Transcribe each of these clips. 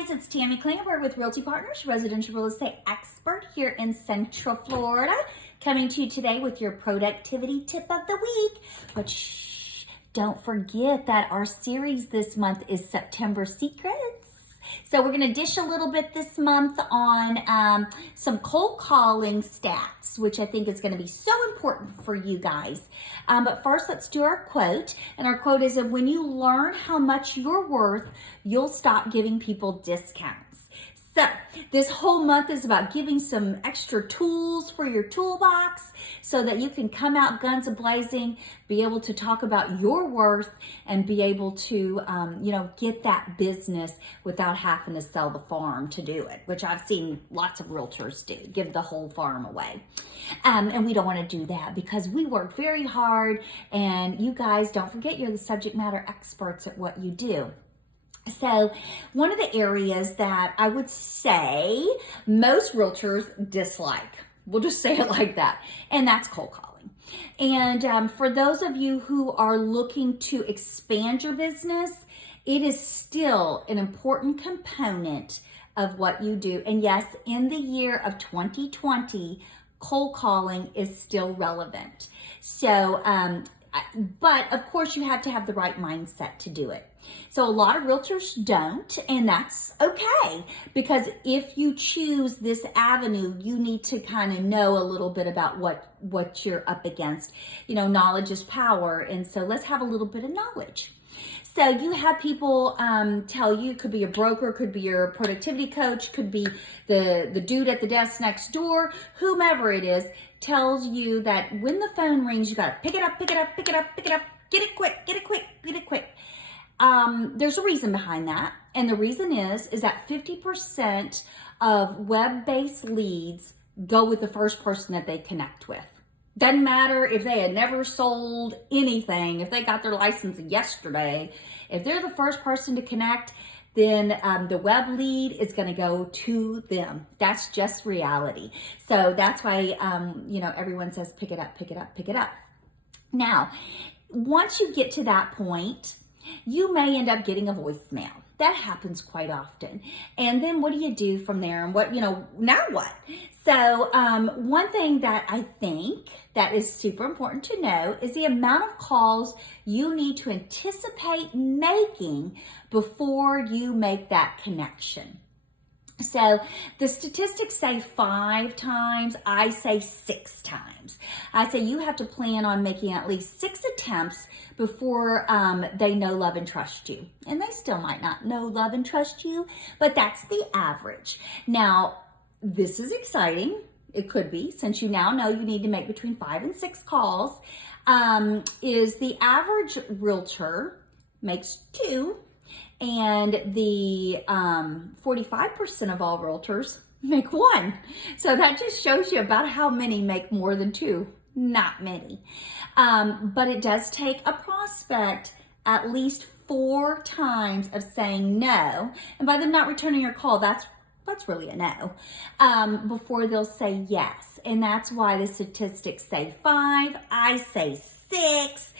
guys, it's Tammy Klingenberg with Realty Partners, residential real estate expert here in Central Florida, coming to you today with your productivity tip of the week. But don't forget that our series this month is September Secrets. So we're going to dish a little bit this month on some cold calling stats, which I think is going to be so important for you guys. But first, let's do our quote. And our quote is, when you learn how much you're worth, you'll stop giving people discounts. So this whole month is about giving some extra tools for your toolbox so that you can come out guns a-blazing, be able to talk about your worth and be able to, get that business without having to sell the farm to do it, which I've seen lots of realtors do, give the whole farm away. And we don't want to do that because we work very hard, and you guys, don't forget, you're the subject matter experts at what you do. So one of the areas that I would say most realtors dislike, we'll just say it like that, and that's cold calling. And for those of you who are looking to expand your business, it is still an important component of what you do. And yes, in the year of 2020, cold calling is still relevant. So, but of course you have to have the right mindset to do it. So a lot of realtors don't, and that's okay, because if you choose this avenue, you need to kind of know a little bit about what you're up against. You know, knowledge is power, and so let's have a little bit of knowledge. So you have people tell you, could be a broker, could be your productivity coach, could be the dude at the desk next door, whomever it is, tells you that when the phone rings, you got to pick it up, pick it up, pick it up, pick it up, get it quick, get it quick, get it quick. There's a reason behind that. And the reason is that 50% of web-based leads go with the first person that they connect with. Doesn't matter if they had never sold anything, if they got their license yesterday, if they're the first person to connect, then the web lead is going to go to them. That's just reality. So that's why, everyone says, pick it up, pick it up, pick it up. Now, once you get to that point, you may end up getting a voicemail. That happens quite often. And then what do you do from there? And now what? So one thing that I think that is super important to know is the amount of calls you need to anticipate making before you make that connection. So the statistics say 5 times, I say 6 times. I say you have to plan on making at least 6 attempts before they know, love, and trust you. And they still might not know, love, and trust you, but that's the average. Now, this is exciting. It could be, since you now know you need to make between 5 and 6 calls, is the average realtor makes 2. And the 45% of all realtors make 1. So that just shows you about how many make more than 2. Not many. But it does take a prospect at least 4 times of saying no. And by them not returning your call, that's really a no, before they'll say yes. And that's why the statistics say 5, I say 6.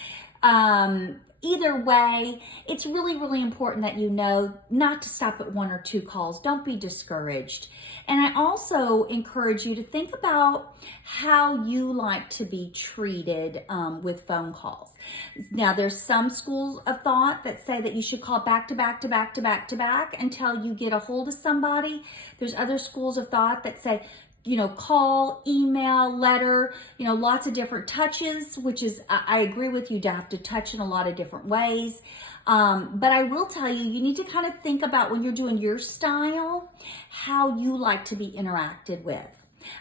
Either way, it's really, really important that you know not to stop at 1 or 2 calls. Don't be discouraged. And I also encourage you to think about how you like to be treated with phone calls. Now, there's some schools of thought that say that you should call back to back to back to back to back until you get a hold of somebody. There's other schools of thought that say, call, email, letter, lots of different touches, which is, I agree with you, to have to touch in a lot of different ways. But I will tell you, you need to kind of think about, when you're doing your style, how you like to be interacted with.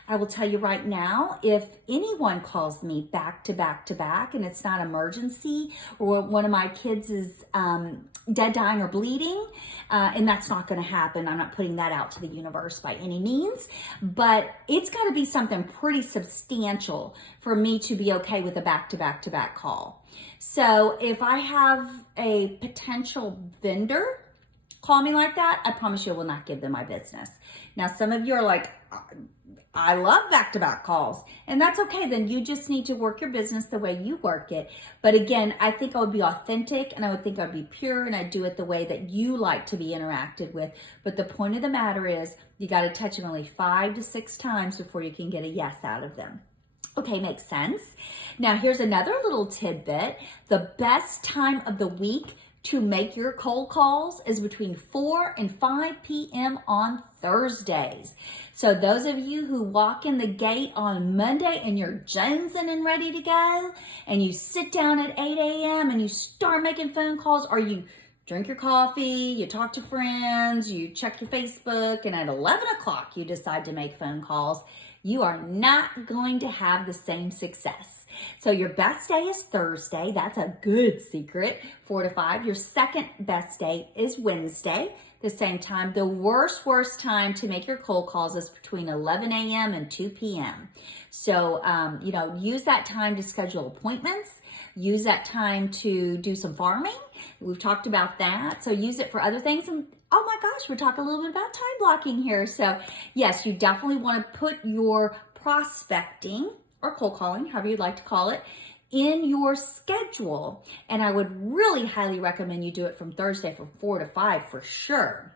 I will tell you right now, if anyone calls me back to back to back and it's not emergency, or one of my kids is dead, dying, or bleeding, and that's not going to happen. I'm not putting that out to the universe by any means, but it's got to be something pretty substantial for me to be okay with a back to back to back call. So if I have a potential vendor call me like that, I promise you I will not give them my business. Now, some of you are like, I love back-to-back calls, and that's okay. Then you just need to work your business the way you work it. But again, I think I would be authentic, and I would think I'd be pure, and I'd do it the way that you like to be interacted with. But the point of the matter is, you got to touch them only 5 to 6 times before you can get a yes out of them. Okay, makes sense. Now, here's another little tidbit. The best time of the week to make your cold calls is between 4 and 5 p.m. on Thursdays. So those of you who walk in the gate on Monday and you're jonesing and ready to go, and you sit down at 8 a.m. and you start making phone calls, or you drink your coffee, you talk to friends, you check your Facebook, and at 11 o'clock you decide to make phone calls, you are not going to have the same success. So your best day is Thursday. That's a good secret, 4 to 5. Your second best day is Wednesday, the same time. The worst time to make your cold calls is between 11 a.m. and 2 p.m. So, use that time to schedule appointments. Use that time to do some farming. We've talked about that. So use it for other things. And oh my gosh, we're talking a little bit about time blocking here. So yes, you definitely want to put your prospecting or cold calling, however you'd like to call it, in your schedule. And I would really highly recommend you do it from Thursday from 4 to 5 for sure.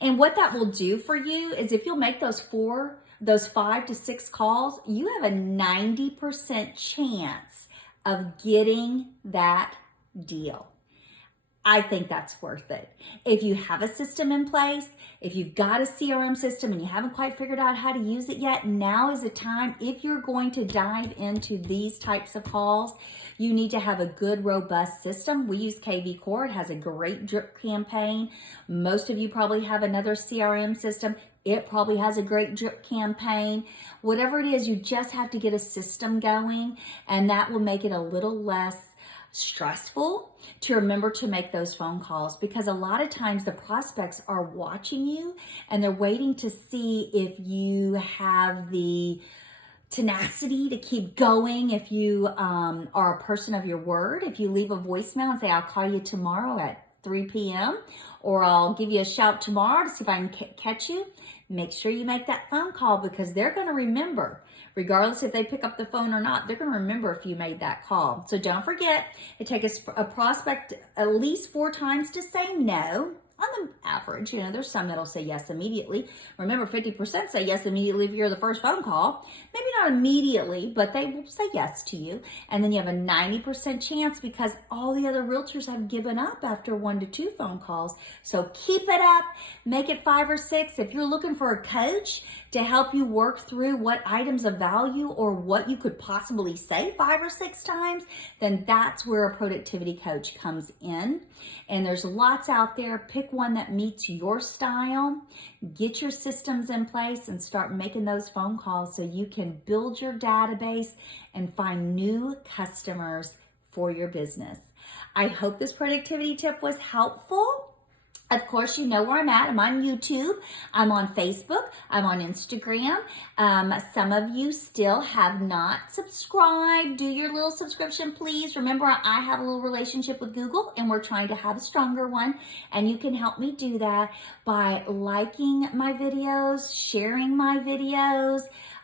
And what that will do for you is if you'll make those 5 to 6 calls, you have a 90% chance of getting that deal. I think that's worth it. If you have a system in place, if you've got a CRM system and you haven't quite figured out how to use it yet, now is the time. If you're going to dive into these types of calls, you need to have a good, robust system. We use KV Core. It has a great drip campaign. Most of you probably have another CRM system. It probably has a great drip campaign. Whatever it is, you just have to get a system going, and that will make it a little less stressful to remember to make those phone calls, because a lot of times the prospects are watching you and they're waiting to see if you have the tenacity to keep going, if you are a person of your word. If you leave a voicemail and say, I'll call you tomorrow at 3 p.m. or I'll give you a shout tomorrow to see if I can catch you, make sure you make that phone call, because they're going to remember. Regardless if they pick up the phone or not, they're going to remember if you made that call. So don't forget, it takes a prospect at least 4 times to say no. On the average, there's some that'll say yes immediately. Remember, 50% say yes immediately if you're the first phone call. Maybe not immediately, but they will say yes to you. And then you have a 90% chance, because all the other realtors have given up after 1 to 2 phone calls. So keep it up. Make it 5 or 6. If you're looking for a coach to help you work through what items of value or what you could possibly say 5 or 6 times, then that's where a productivity coach comes in. And there's lots out there. Pick one that meets your style. Get your systems in place and start making those phone calls so you can build your database and find new customers for your business. I hope this productivity tip was helpful. Of course, you know where I'm at. I'm on YouTube. I'm on Facebook. I'm on Instagram. Some of you still have not subscribed. Do your little subscription, please. Remember, I have a little relationship with Google, and we're trying to have a stronger one. And you can help me do that by liking my videos, sharing my videos,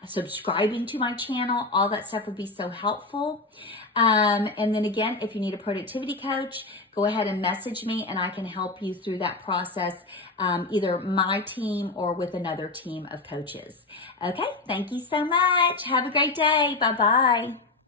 subscribing to my channel. All that stuff would be so helpful. And then again, if you need a productivity coach, go ahead and message me and I can help you through that process, either my team or with another team of coaches. Okay, thank you so much. Have a great day. Bye-bye.